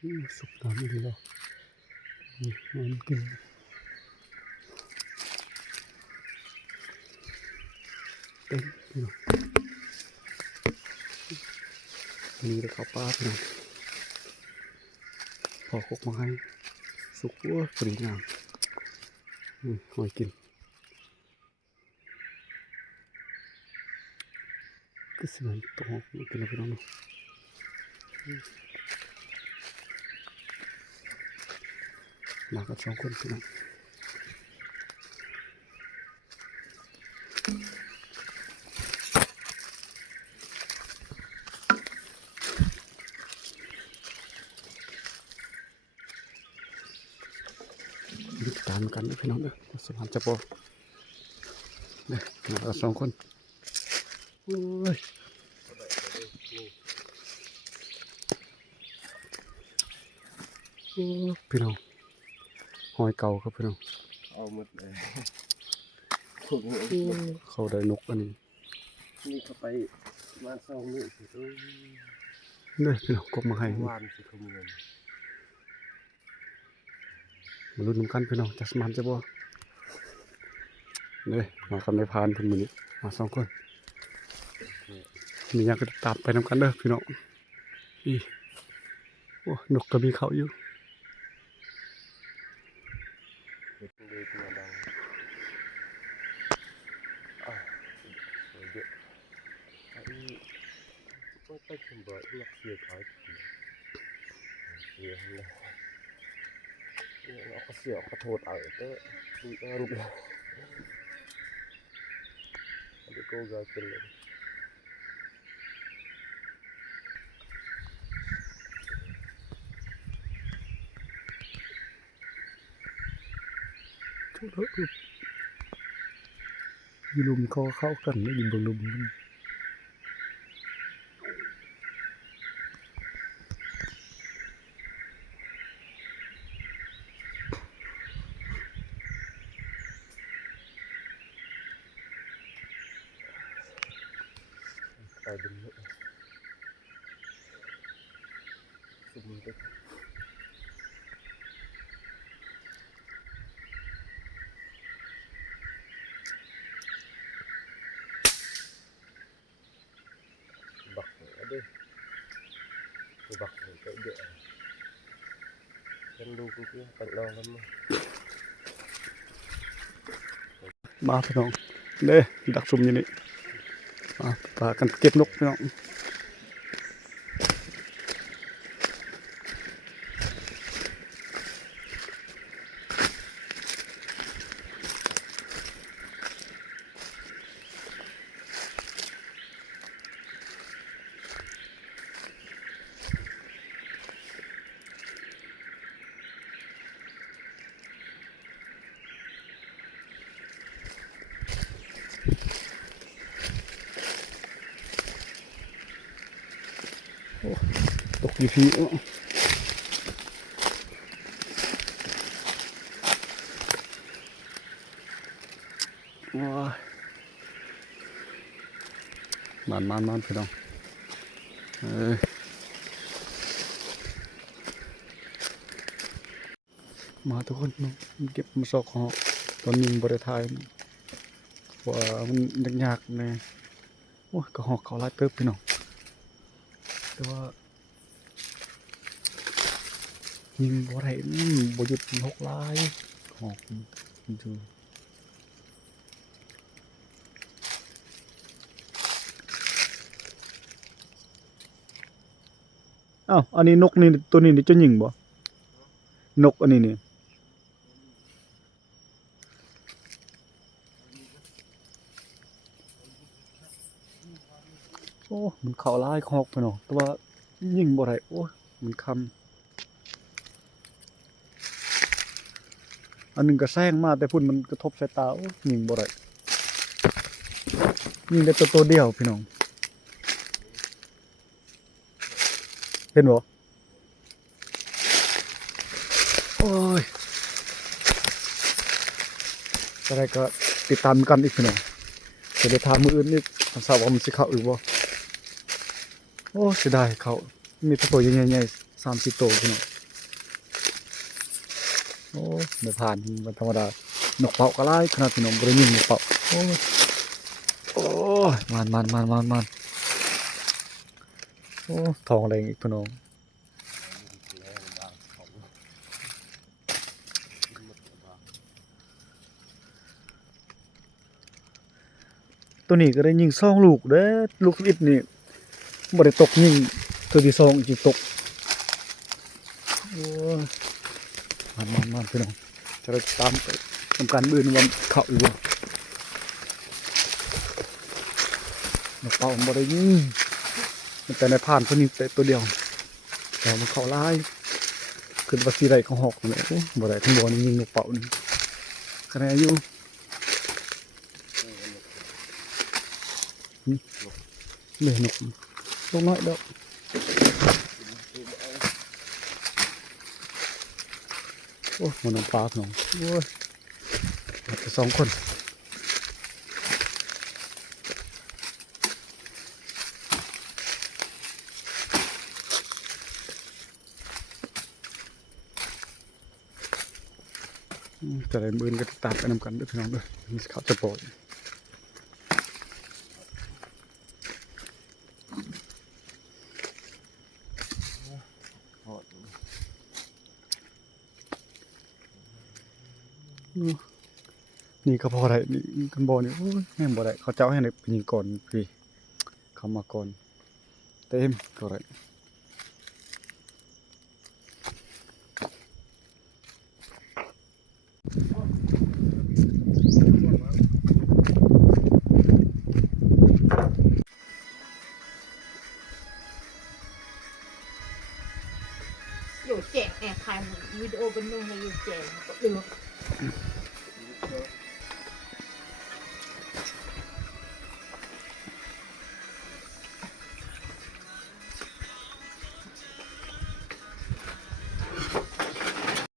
สุกน้ำนี่แล้วมันกินเต็มพี่น้องนี่เลยข้าวปลาพี่น้องพอคกมาให้สุกว่าสวยงามหอยกินก็สวยตรงกินแล้วพี่น้องมากับ2 คนพี่น้องติดตามกันพี่น้องสมานจะบอกเนี่ยมากับ2 คนโอ้ยพี่น้องหอยเก่าครับพี่น้องเอาหมดเลยเขาได้นกอันนี้นี่เขาไปมา2 มื้อสิเนี่ยพี่น้องกบมาให้วานสิขโมยมาลุ้นกันพี่น้องจะสมานจะบอกเนี่ยมากับนายพานเพิ่นมื้อนี้มา2 คนมีอยากก็ตามไปนำกันเด้อพี่น้องอีโอ้นกก็มีเขาอยู่เลยตัวดังสวยเยอะไอ้ก็ไปขึ้นบ่อยนักเสียขายเสียเลยเอาก็เสียขอโทษเอาเต้รูปแล้วอันนี้ก็กลายเป็นเลยอยู่ลุมเขาเข้ากันไม่ยิงบนลุมไปดึงเลยสุดมือเลยบักเหรอดิบักเหรอก็เยอะฉันดูกูที่ตัดลองกันมาพี่น้องเด้ดักซุ่มอยู่นี่ปลากันเก็บนกพี่น้องตกอยู่ที่มันพี่น้องมาทุกคนเก็บมาสอกหอกตอนยิงบริทายว่ามันยากๆนะโอ้ยก็หอกเขาไล่เติบพี่น้องแต่ว่ายิงบ่ได้บ่หยุด6 ลายหอกดูอ้าวอันนี้นกนี่ตัวนี้จะยิงบ่นกอันนี้นี่โอ้มันเข้าลายหอกพี่น้องแต่ว่ายิงบ่ได้โอ้มันคำอันนึงก็แซงมาแต่พุ่นมันกระทบสายตายิงบ่ได้ยิงได้ตัวเดียวพี่น้องเห็นบ่โอ้ยอะไรก็ติดตามกันอีกพี่น้องจะได้ทามืออื่นอีกสาวว่ามันสิเข้าอีกบ่โอ้เสียดายเขามีตัวใหญ่ๆ3-4 ตัวพี่น้อง อ้ไม่ผ่านมันธรรมดานกเป่าก็ไล่ขนาดพี่น้องบ่ได้ยิงนกเป่าโอ้โอ้ยมันโอ้ทองแรงอีกพี่น้องตัวนี้ก็ได้ยิงสองลูกเด้อลูกอิดนี่บ่ได้ตกยิงตัวที่สองจิตกโอ้ยมันพี่น้องจะได้ตามไปทำการบื้นว่าเข้าอยู่บ่นกเป่าบ่ได้ยิงมันแต่ในผ่านตัวนี้แต่ตัวเดียวแต่มันเข้าลายขึ้นว่าสิได้ของหอกนี่โอ้บ่ได้ทั้งบ่นี่ยิงนกเป่านี่คะแนนอยู่เลยนกลงน้อยเด้อโอ้มันน้ำปลาพี่น้องโอ้ยมาแต่สองคนจะได้มือนก็ตามไปนำกันด้วยพี่น้องด้วยมีเขาจะปล่อยนี่ก็พอได้นี่กันบอนี่โอ้ยแม่งบ่ได้เขาเจ้าให้ในยิงก่อนพี่เขามาก่อนเต็มก็ได้อยู่แจกแอบถ่ายวิดีโอเป็นนุ่งในอยู่แจกก็ดู